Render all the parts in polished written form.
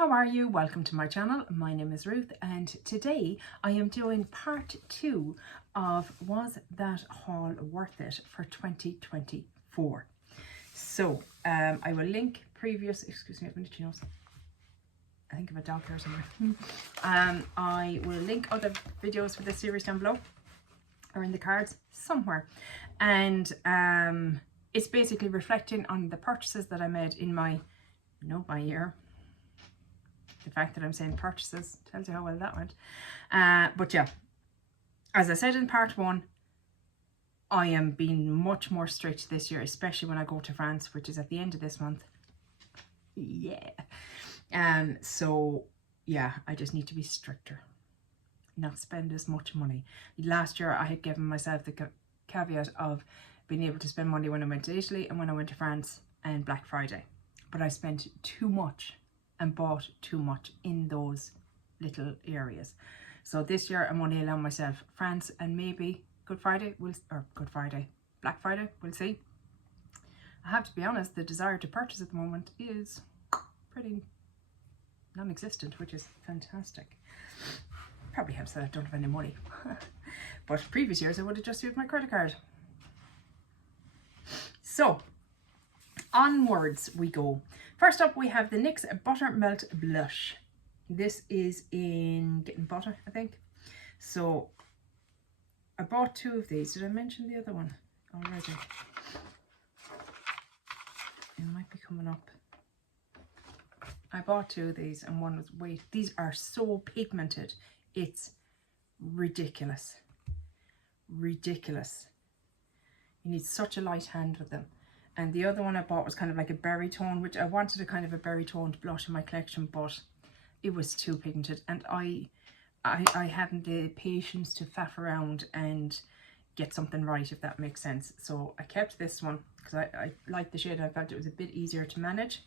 how are you? Welcome to my channel. My name is Ruth and today I am doing part 2 of Was That Haul Worth It for 2024. So I will link previous, excuse me, I've been itchy nose. I think of a dog here somewhere. I will link other videos for this series down below or in the cards somewhere, and it's basically reflecting on the purchases that I made in my year. The fact that I'm saying purchases tells you how well that went. But yeah, as I said in part 1, I am being much more strict this year, especially when I go to France, which is at the end of this month. Yeah. So yeah, I just need to be stricter, not spend as much money. Last year I had given myself the caveat of being able to spend money when I went to Italy and when I went to France and Black Friday, but I spent too much and bought too much in those little areas. So this year I'm only allowing myself France and maybe Black Friday, we'll see. I have to be honest, the desire to purchase at the moment is pretty non-existent, which is fantastic. Probably helps that I don't have any money. But previous years I would have just used my credit card. So onwards we go. First up we have the NYX Buttermelt Blush. This is in Getting Butter, I think. So I bought 2 of these. Did I mention the other one already? It might be coming up. I bought 2 of these and one was wait. These are so pigmented. It's ridiculous. Ridiculous. You need such a light hand with them. And the other one I bought was kind of like a berry tone, which I wanted a kind of a berry toned blush in my collection, but it was too pigmented. And I haven't the patience to faff around and get something right, if that makes sense. So I kept this one because I liked the shade. I felt it was a bit easier to manage.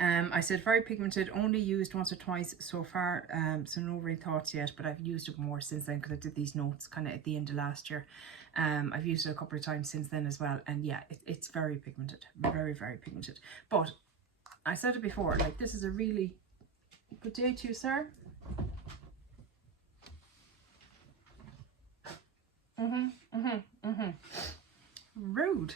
I said very pigmented, only used once or twice so far, so no real thoughts yet, but I've used it more since then because I did these notes kind of at the end of last year. I've used it a couple of times since then as well, and yeah, it's very pigmented, very, very pigmented. But I said it before, like, this is a really good day to you, sir. Rude.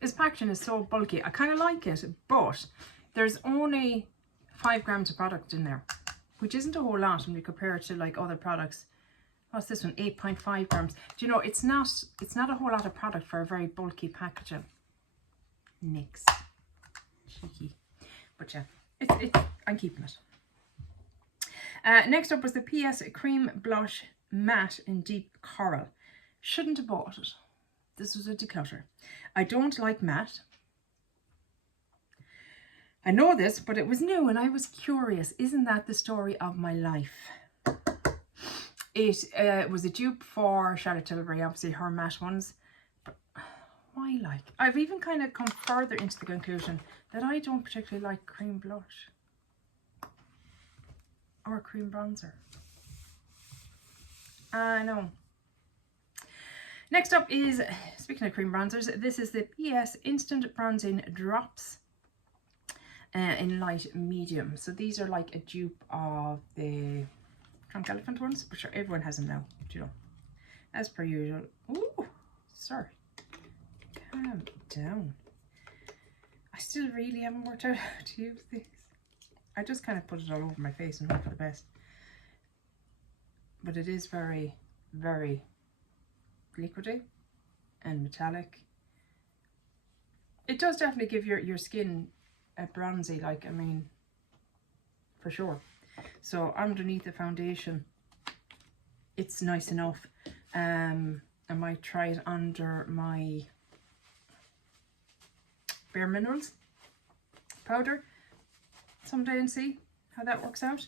This packaging is so bulky. I kind of like it, but there's only 5 grams of product in there, which isn't a whole lot when you compare it to like other products. What's this one? 8.5 grams. Do you know, it's not a whole lot of product for a very bulky packaging. NYX. Cheeky. But yeah, I'm keeping it. Next up was the PS Cream Blush Matte in Deep Coral. Shouldn't have bought it. This was a declutter. I don't like matte. I know this, but it was new and I was curious. Isn't that the story of my life? It was a dupe for Charlotte Tilbury, obviously her matte ones. But why like? I've even kind of come further into the conclusion that I don't particularly like cream blush or cream bronzer. I know. Next up is, speaking of cream bronzers, this is the PS Instant Bronzing Drops in light medium. So these are like a dupe of the Drunk Elephant ones, but sure, everyone has them now, you know, as per usual. Ooh, sorry. Calm down. I still really haven't worked out how to use these. I just kind of put it all over my face and hope for the best. But it is very, very liquidy and metallic. It does definitely give your skin a bronzy, like, I mean, for sure. So underneath the foundation, it's nice enough. I might try it under my Bare Minerals powder someday and see how that works out.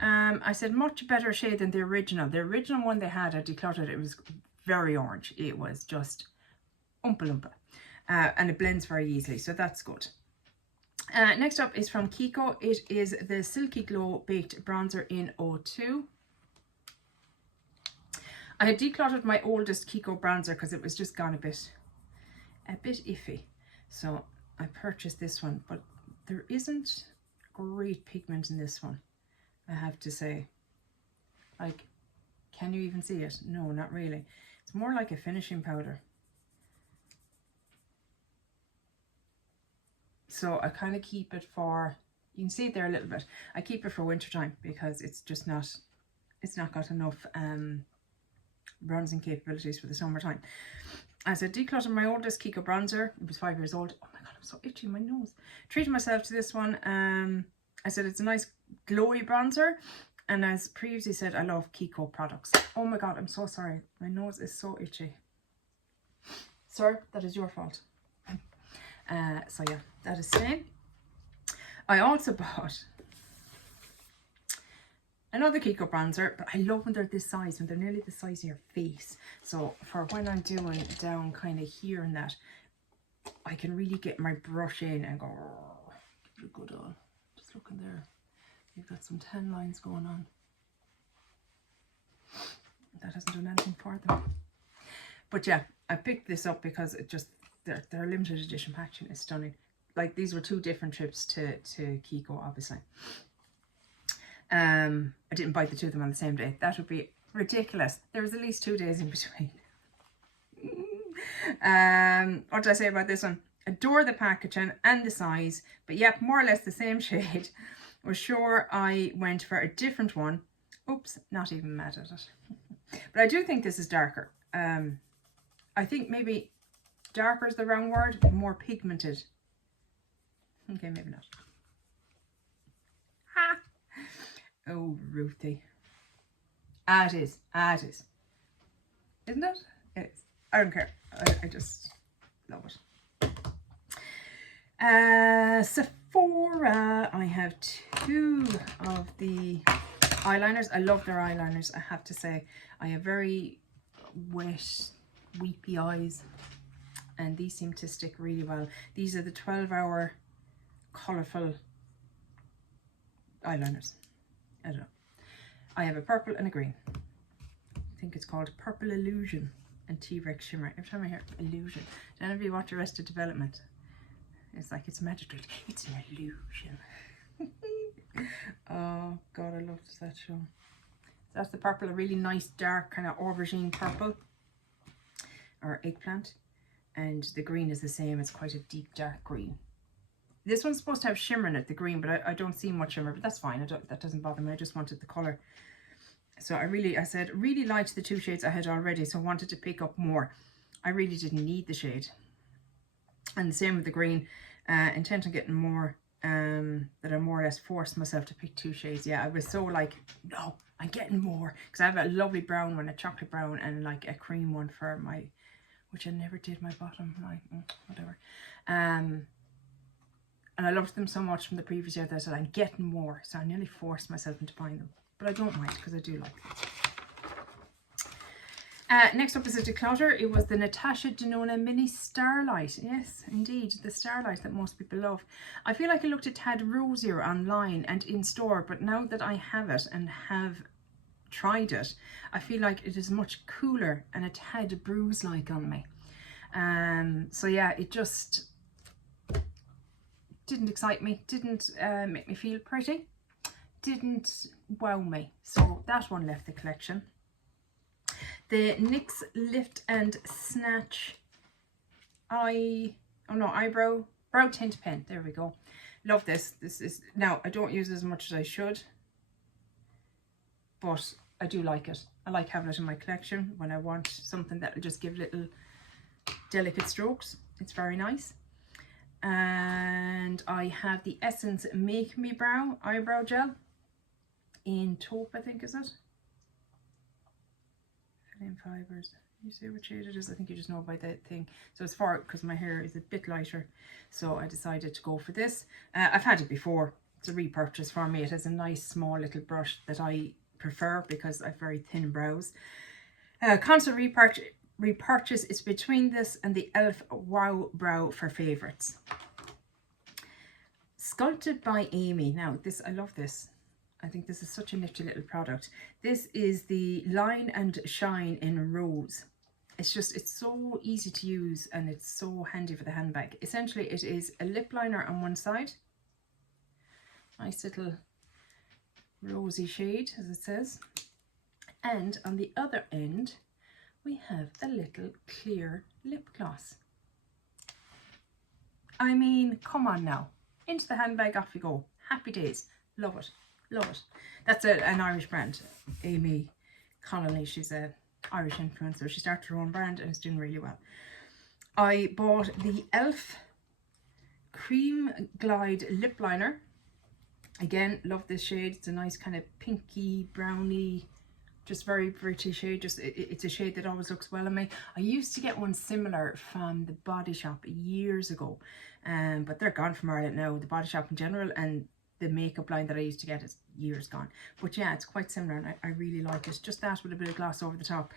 I said much better shade than the original. The original one they had, I decluttered, it was very orange. It was just oompa loompa. And it blends very easily, so that's good. Next up is from Kiko. It is the Silky Glow Baked Bronzer in 02. I had decluttered my oldest Kiko bronzer because it was just gone a bit iffy. So I purchased this one, but there isn't great pigment in this one, I have to say. Like, can you even see it? No, not really. It's more like a finishing powder. So I kind of keep it for, you can see it there a little bit. I keep it for winter time because it's just not, it's not got enough bronzing capabilities for the summertime. As I decluttered my oldest Kiko bronzer, it was 5 years old. Oh my god, I'm so itchy in my nose. Treated myself to this one. I said it's a nice glowy bronzer. And as previously said, I love Kiko products. Oh my god, I'm so sorry. My nose is so itchy. Sir, that is your fault. So yeah, that is staying. I also bought another Kiko bronzer, but I love when they're this size, when they're nearly the size of your face. So for when I'm doing down kind of here and that, I can really get my brush in and go, give it a good on. Just looking there. You've got some tan lines going on. That hasn't done anything for them. But yeah, I picked this up because it just, their limited edition packaging is stunning. Like, these were 2 different trips to Kiko, obviously. I didn't buy the 2 of them on the same day. That would be ridiculous. There was at least 2 days in between. What did I say about this one? Adore the packaging and the size, but yep, more or less the same shade. Was sure I went for a different one. Oops, not even mad at it. But I do think this is darker. I think maybe darker is the wrong word, more pigmented. Okay, maybe not. Ha! Oh, Ruthie. Ah, it is. Ah, it is. Isn't it? It is. I don't care. I just love it. Sephora. I have 2 of the eyeliners. I love their eyeliners, I have to say. I have very wet, weepy eyes, and these seem to stick really well. These are the 12-hour colourful eyeliners. I don't know. I have a purple and a green. I think it's called Purple Illusion and T-Rex Shimmer. Every time I hear illusion, do any of you watch Arrested Development? It's like it's magic. It's an illusion. Oh god, I loved that show. That's the purple, a really nice dark kind of aubergine purple or eggplant, and the green is the same. It's quite a deep dark green. This one's supposed to have shimmer in it, the green, but I don't see much shimmer, but that's fine. That doesn't bother me. I just wanted the color. So I said really liked the 2 shades I had already, so I wanted to pick up more. I really didn't need the shade. And the same with the green. Intent on getting more, that I more or less forced myself to pick 2 shades. Yeah, I was so like, no, I'm getting more. Because I have a lovely brown one, a chocolate brown, and like a cream one for my, which I never did my bottom, like, whatever. And I loved them so much from the previous year that I said, I'm getting more. So I nearly forced myself into buying them. But I don't mind because I do like them. Next up is a declutter. It was the Natasha Denona Mini Starlight. Yes, indeed, the Starlight that most people love. I feel like it looked a tad rosier online and in store, but now that I have it and have tried it, I feel like it is much cooler and a tad bruise-like on me. So yeah, it just didn't excite me, didn't make me feel pretty, didn't wow me. So that one left the collection. The NYX Lift and Snatch eyebrow tint pen. There we go. Love this. This is, now I don't use it as much as I should, but I do like it. I like having it in my collection when I want something that will just give little delicate strokes. It's very nice. And I have the Essence Make Me Brow eyebrow gel in taupe, I think, is it? Filling fibers. You see what shade it is? I think you just know by the thing. So it's for, because my hair is a bit lighter, so I decided to go for this. I've had it before. It's a repurchase for me. It has a nice small little brush that I prefer because I have very thin brows. Constant repurchase is between this and the e.l.f. Wow Brow for Favourites. Sculpted by Amy. Now this, I love this. I think this is such a nifty little product. This is the Line and Shine in Rose. It's so easy to use and it's so handy for the handbag. Essentially it is a lip liner on one side Nice little rosy shade, as it says. And on the other end, we have a little clear lip gloss. I mean, come on now. Into the handbag, off you go. Happy days. Love it. Love it. That's an Irish brand. Amy Connolly, she's a Irish influencer. She started her own brand and it's doing really well. I bought the e.l.f. Cream Glide Lip Liner. Again, love this shade. It's a nice kind of pinky, browny, just very pretty shade. Just it's a shade that always looks well on me. I used to get one similar from the Body Shop years ago, but they're gone from Ireland now, the Body Shop in general, and the makeup line that I used to get is years gone. But yeah, it's quite similar and I really like it. Just that with a bit of gloss over the top.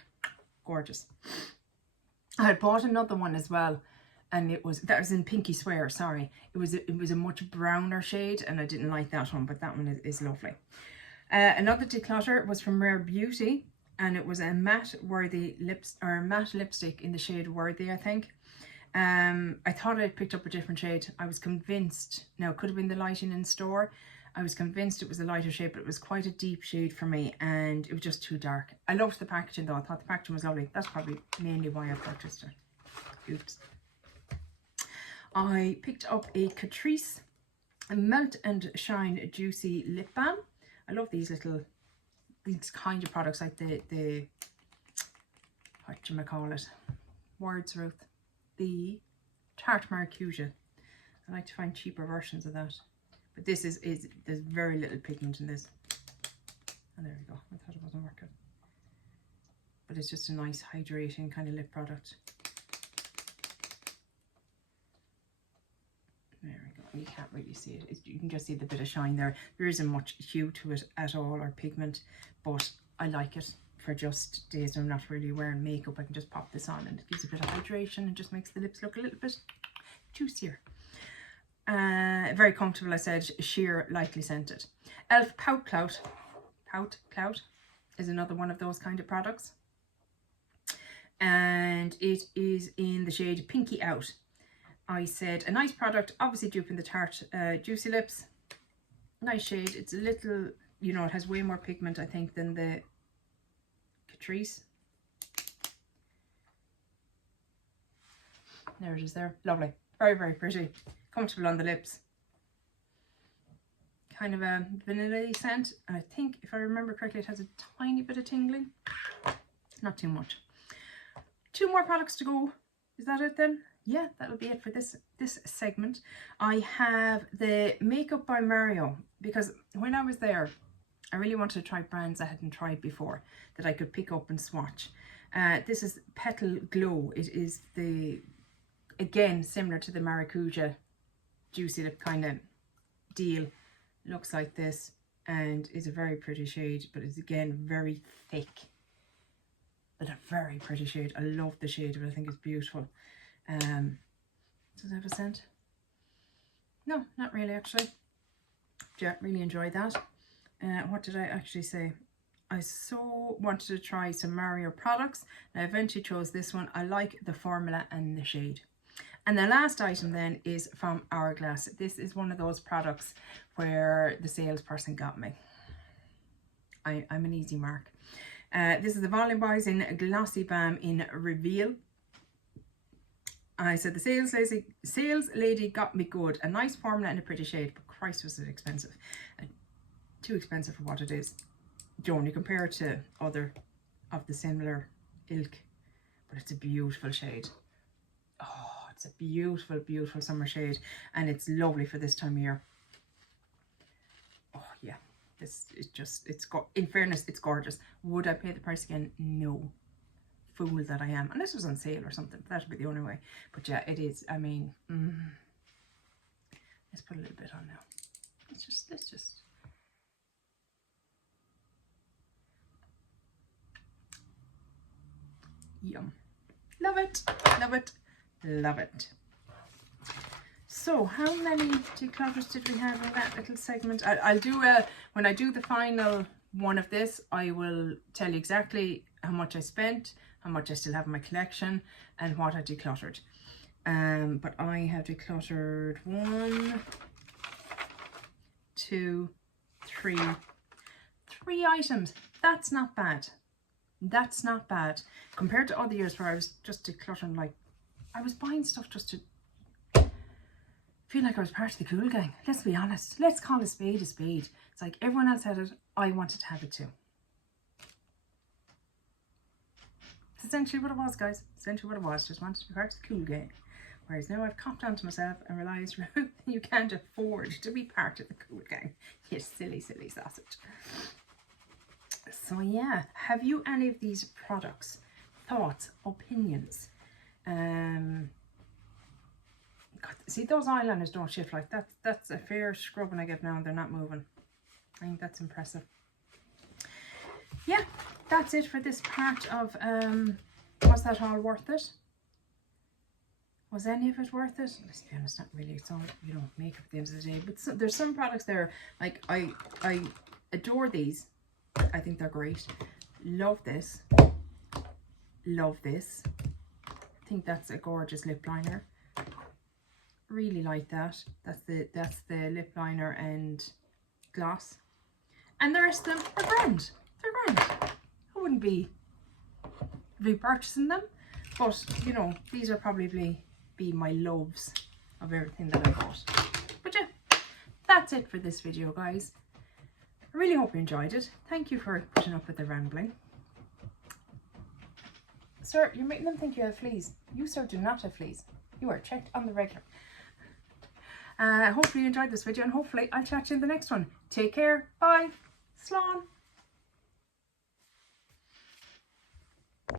Gorgeous. I had bought another one as well, and that was in Pinky Swear, sorry. It was a much browner shade and I didn't like that one, but that one is lovely. Another declutter was from Rare Beauty, and it was a matte lipstick in the shade Worthy, I think. I thought I'd picked up a different shade. I was convinced, now it could have been the lighting in store. I was convinced it was a lighter shade, but it was quite a deep shade for me and it was just too dark. I loved the packaging though. I thought the packaging was lovely. That's probably mainly why I purchased it. Oops. I picked up a Catrice Melt and Shine Juicy Lip Balm. I love these kind of products, like the whatchamacallit, words, Ruth, the Tarte Maracuja. I like to find cheaper versions of that, but this there's very little pigment in this. And there we go. I thought it wasn't working, but it's just a nice hydrating kind of lip product. There we go. You can't really see it. You can just see the bit of shine there. There isn't much hue to it at all, or pigment, but I like it for just days when I'm not really wearing makeup. I can just pop this on and it gives a bit of hydration and just makes the lips look a little bit juicier. Very comfortable, I said, sheer, lightly scented. e.l.f. Pout Clout is another one of those kind of products. And it is in the shade Pinky Out. I said, a nice product, obviously duping the Tarte Juicy Lips. Nice shade. It's a little, you know, it has way more pigment, I think, than the Catrice. There it is there. Lovely. Very, very pretty. Comfortable on the lips. Kind of a vanilla scent. And I think, if I remember correctly, it has a tiny bit of tingling. Not too much. 2 more products to go. Is that it then? Yeah, that'll be it for this segment. I have the Makeup by Mario, because when I was there, I really wanted to try brands I hadn't tried before that I could pick up and swatch. This is Petal Glow. It is again, similar to the Maracuja Juicy Lip kind of deal. Looks like this and is a very pretty shade, but it's again very thick. But a very pretty shade. I love the shade of it. I think it's beautiful. Does it have a scent? No, not really actually. Yeah, really enjoyed that. What did I actually say? I so wanted to try some Mario products. I eventually chose this one. I like the formula and the shade. And the last item then is from Hourglass. This is one of those products where the salesperson got me. I'm an easy mark. This is the Volumizing Glossy Balm in Reveal. I said the sales lady got me good. A nice formula and a pretty shade, but Christ was it expensive. Too expensive for what it is. Don't you compare it to other of the similar ilk, but it's a beautiful shade. Oh, it's a beautiful, beautiful summer shade, and it's lovely for this time of year. Oh yeah, in fairness, it's gorgeous. Would I pay the price again? No. Fool that I am. Unless it was on sale or something. That would be the only way. But yeah, it is. I mean, let's put a little bit on now. Let's just. Yum. Love it. Love it. Love it. So how many declutters did we have in that little segment? I'll do when I do the final one of this, I will tell you exactly how much I spent, how much I still have in my collection, and what I decluttered. But I have decluttered 1, 2, 3. 3 items. That's not bad. That's not bad. Compared to other years where I was just decluttering, like, I was buying stuff just to feel like I was part of the cool gang. Let's be honest. Let's call a spade a spade. It's like everyone else had it, I wanted to have it too. It's essentially what it was, guys. Essentially what it was. Just wanted to be part of the cool gang. Whereas now I've copped onto myself and realised, Ruth, you can't afford to be part of the cool gang. You silly, silly sausage. So yeah, have you any of these products? Thoughts, opinions? God, see, those eyeliners don't shift like that. That's a fair scrubbing I get now and they're not moving. I think that's impressive. Yeah, that's it for this part of was that all worth it? Was any of it worth it? Let's be honest, not really. It's all, you know, makeup at the end of the day. But so, there's some products there, like I adore these. I think they're great. Love this. Love this. I think that's a gorgeous lip liner. Really like that. That's the lip liner and gloss. And the rest of them are grand. They're grand. I wouldn't be repurchasing them, but you know, these are probably be my loves of everything that I bought. But yeah, that's it for this video, guys. I really hope you enjoyed it. Thank you for putting up with the rambling. Sir, you're making them think you have fleas. You, sir, do not have fleas. You are checked on the regular. Hopefully you enjoyed this video, and hopefully I'll chat to you in the next one. Take care. Bye. Slán.